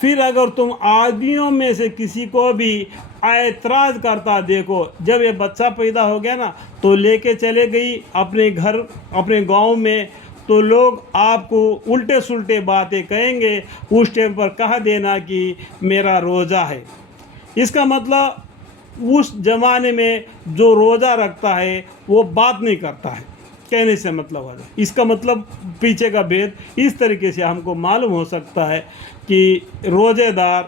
پھر اگر تم آدمیوں میں سے کسی کو بھی اعتراض کرتا دیکھو، جب یہ بچہ پیدا ہو گیا نا تو لے کے چلے گئی اپنے گھر اپنے گاؤں میں، تو لوگ آپ کو الٹے سلٹے باتیں کہیں گے، اس ٹائم پر کہہ دینا کہ میرا روزہ ہے۔ اس کا مطلب اس زمانے میں جو روزہ رکھتا ہے وہ بات نہیں کرتا ہے، کہنے سے مطلب ہے اس کا مطلب پیچھے کا بھید اس طریقے سے ہم کو معلوم ہو سکتا ہے کہ روزے دار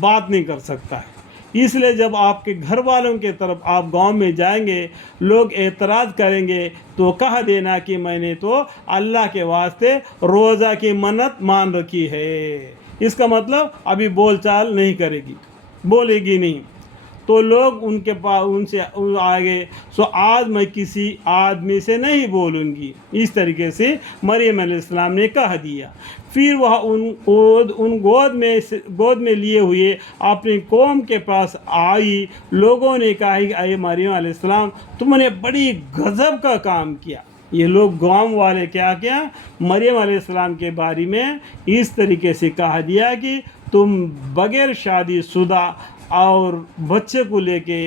بات نہیں کر سکتا ہے۔ اس لیے جب آپ کے گھر والوں کے طرف آپ گاؤں میں جائیں گے، لوگ اعتراض کریں گے تو کہہ دینا کہ میں نے تو اللہ کے واسطے روزہ کی منت مان رکھی ہے۔ اس کا مطلب ابھی بول چال نہیں کرے گی، بولے گی نہیں، تو لوگ ان کے پاس ان سے آگے سو آج میں کسی آدمی سے نہیں بولوں گی، اس طریقے سے مریم علیہ السلام نے کہہ دیا۔ پھر وہ ان گود میں لیے ہوئے اپنی قوم کے پاس آئی۔ لوگوں نے کہا کہ اے مریم علیہ السلام، تم نے بڑی غضب کا کام کیا۔ یہ لوگ گاؤں والے کیا مریم علیہ السلام کے بارے میں اس طریقے سے کہہ دیا کہ تم بغیر شادی شدہ اور بچے کو لے کے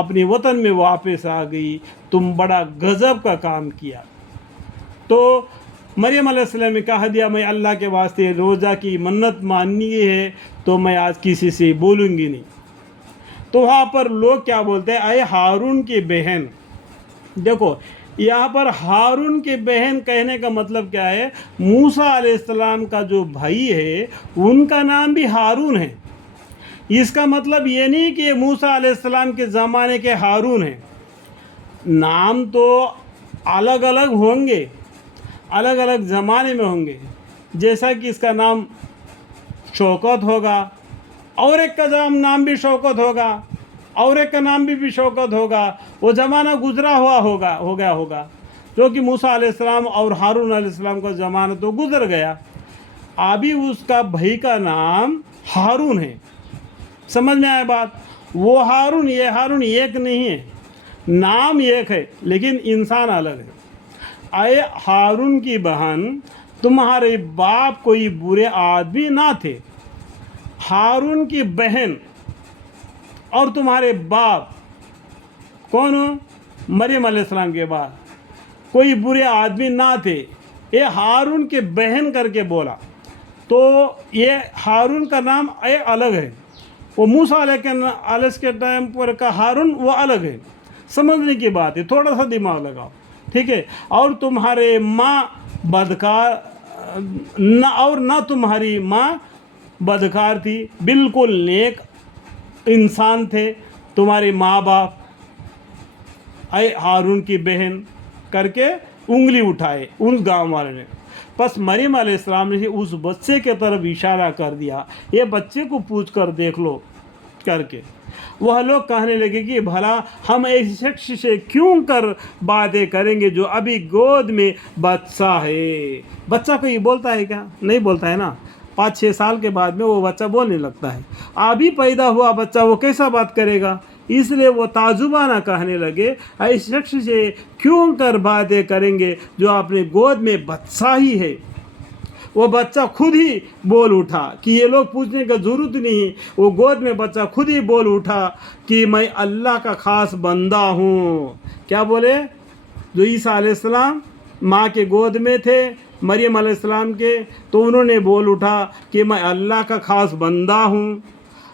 اپنی وطن میں واپس آ گئی، تم بڑا غضب کا کام کیا۔ تو مریم علیہ السلام نے کہہ دیا میں اللہ کے واسطے روزہ کی منت ماننی ہے تو میں آج کسی سے بولوں گی نہیں۔ تو وہاں پر لوگ کیا بولتے ہیں، اے ہارون کی بہن۔ دیکھو یہاں پر ہارون کی بہن کہنے کا مطلب کیا ہے، موسیٰ علیہ السلام کا جو بھائی ہے ان کا نام بھی ہارون ہے۔ اس کا مطلب یہ نہیں کہ موسیٰ علیہ السلام کے زمانے کے ہارون ہیں، نام تو الگ الگ ہوں گے، الگ الگ زمانے میں ہوں گے، جیسا کہ اس کا نام شوکت ہوگا، اور ایک کا نام بھی شوکت ہوگا، اور ایک کا نام بھی شوکت ہوگا، وہ زمانہ گزرا ہوا ہو گیا ہوگا، کیونکہ موسیٰ علیہ السلام اور ہارون علیہ السلام کا زمانہ تو گزر گیا۔ ابھی اس کا بھائی کا نام ہارون ہے، سمجھ میں آئے بات؟ وہ ہارون یہ ہارون ایک نہیں ہے، نام ایک ہے لیکن انسان الگ ہے۔ اے ہارون کی بہن، تمہارے باپ کوئی برے آدمی نہ تھے۔ ہارون کی بہن اور تمہارے باپ کون ہو؟ مریم علیہ السلام کے بعد کوئی برے آدمی نہ تھے، یہ ہارون کی بہن کر کے بولا، تو یہ ہارون کا نام الگ ہے، وہ موسیٰ علیہ کے ٹائم پر کا ہارون وہ الگ ہے۔ سمجھنے کی بات ہے، تھوڑا سا دماغ لگاؤ، ٹھیک ہے؟ اور تمہارے ماں بدکار نہ تمہاری ماں بدکار تھی، بالکل نیک انسان تھے تمہارے ماں باپ۔ اے ہارون کی بہن کر کے انگلی اٹھائے ان گاؤں والے نے۔ پس مریم علیہ السلام نے اس بچے کے طرف اشارہ کر دیا، یہ بچے کو پوچھ کر دیکھ لو کر کے۔ وہ لوگ کہنے لگے کہ بھلا ہم ایسے شخص سے کیوں کر باتیں کریں گے جو ابھی گود میں بچہ ہے۔ بچہ کوئی بولتا ہے کیا؟ نہیں بولتا ہے نا، 5-6 سال کے بعد میں وہ بچہ بولنے لگتا ہے۔ ابھی پیدا ہوا بچہ وہ کیسا بات کرے گا؟ اس لیے وہ تعجبانہ کہنے لگے، اس شخص سے کیوں کر باتیں کریں گے جو اپنے گود میں بچہ ہی ہے۔ وہ بچہ خود ہی بول اٹھا کہ یہ لوگ پوچھنے کا ضرورت نہیں، وہ گود میں بچہ خود ہی بول اٹھا کہ میں اللہ کا خاص بندہ ہوں۔ کیا بولے؟ جو عیسیٰ علیہ السلام ماں کے گود میں تھے مریم علیہ السلام کے، تو انہوں نے بول اٹھا کہ میں اللہ کا خاص بندہ ہوں۔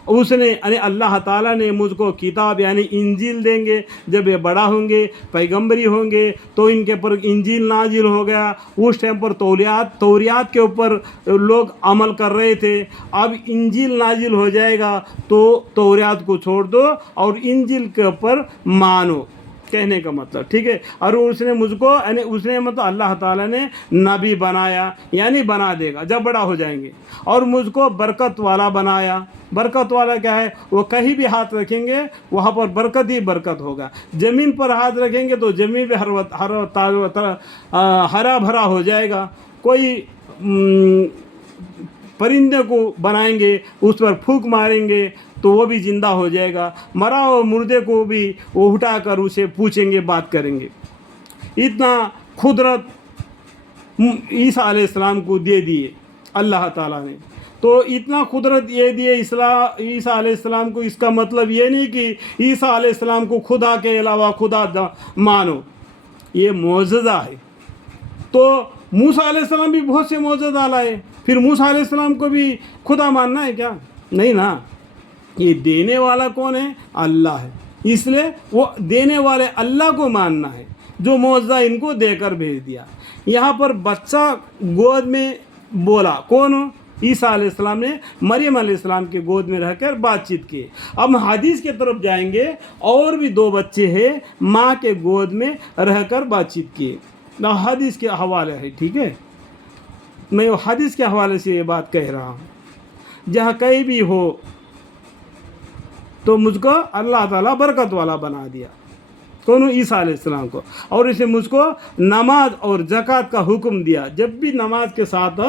اس نے یعنی اللہ تعالیٰ نے مجھ کو کتاب یعنی انجیل دیں گے، جب یہ بڑا ہوں گے پیغمبری ہوں گے تو ان کے اوپر انجیل نازل ہو گیا۔ اس ٹائم پر توریات کے اوپر لوگ عمل کر رہے تھے، اب انجیل نازل ہو جائے گا تو توریات کو چھوڑ دو اور انجیل کے اوپر مانو، کہنے کا مطلب، ٹھیک ہے؟ اور اس نے مجھ کو یعنی اس نے مطلب اللہ تعالیٰ نے نبی بنایا، یعنی بنا دے گا جب بڑا ہو جائیں گے، اور مجھ کو برکت والا بنایا۔ برکت والا کیا ہے؟ وہ کہیں بھی ہاتھ رکھیں گے وہاں پر برکت ہی برکت ہوگا، زمین پر ہاتھ رکھیں گے تو زمین بھی ہرا بھرا ہو جائے گا۔ کوئی پرندے کو بنائیں گے، اس پر پھونک ماریں گے تو وہ بھی زندہ ہو جائے گا، مرا ہوا مردے کو بھی وہ اٹھا کر اسے پوچھیں گے، بات کریں گے۔ اتنا قدرت عیسیٰ علیہ السلام کو دے دیے اللہ تعالیٰ نے۔ تو اتنا قدرت یہ دیے عیسیٰ علیہ السلام کو، اس کا مطلب یہ نہیں کہ عیسیٰ علیہ السلام کو خدا کے علاوہ خدا مانو، یہ معجزہ ہے۔ تو موسیٰ علیہ السلام بھی بہت سے معجزہ لائے، پھر موسیٰ علیہ السلام کو بھی خدا ماننا ہے کیا؟ نہیں نا، یہ دینے والا کون ہے؟ اللہ ہے، اس لیے وہ دینے والے اللہ کو ماننا ہے جو معجزہ ان کو دے کر بھیج دیا۔ یہاں پر بچہ گود میں بولا، کون؟ عیسیٰ علیہ السلام نے مریم علیہ السلام کے گود میں رہ کر بات چیت کی۔ اب ہم حدیث کی طرف جائیں گے، اور بھی 2 بچے ہیں ماں کے گود میں رہ کر بات چیت کیے، حدیث کے حوالے ہے، ٹھیک ہے؟ میں حدیث کے حوالے سے یہ بات کہہ رہا ہوں، جہاں کہیں بھی ہو تو مجھ کو اللہ تعالیٰ برکت والا بنا دیا، کون؟ عیسیٰ علیہ السلام کو، اور اسے مجھ کو نماز اور زکوٰۃ کا حکم دیا، جب بھی نماز کے ساتھ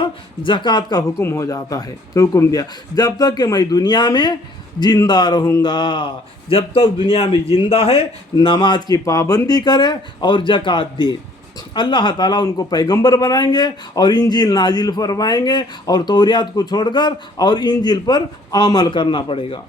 زکوٰۃ کا حکم ہو جاتا ہے، حکم دیا جب تک کہ میں دنیا میں زندہ رہوں گا، جب تک دنیا میں زندہ ہے نماز کی پابندی کرے اور زکوٰۃ دے۔ اللہ تعالیٰ ان کو پیغمبر بنائیں گے اور انجیل نازل فرمائیں گے، اور توریات کو چھوڑ کر اور انجیل پر عمل کرنا پڑے گا۔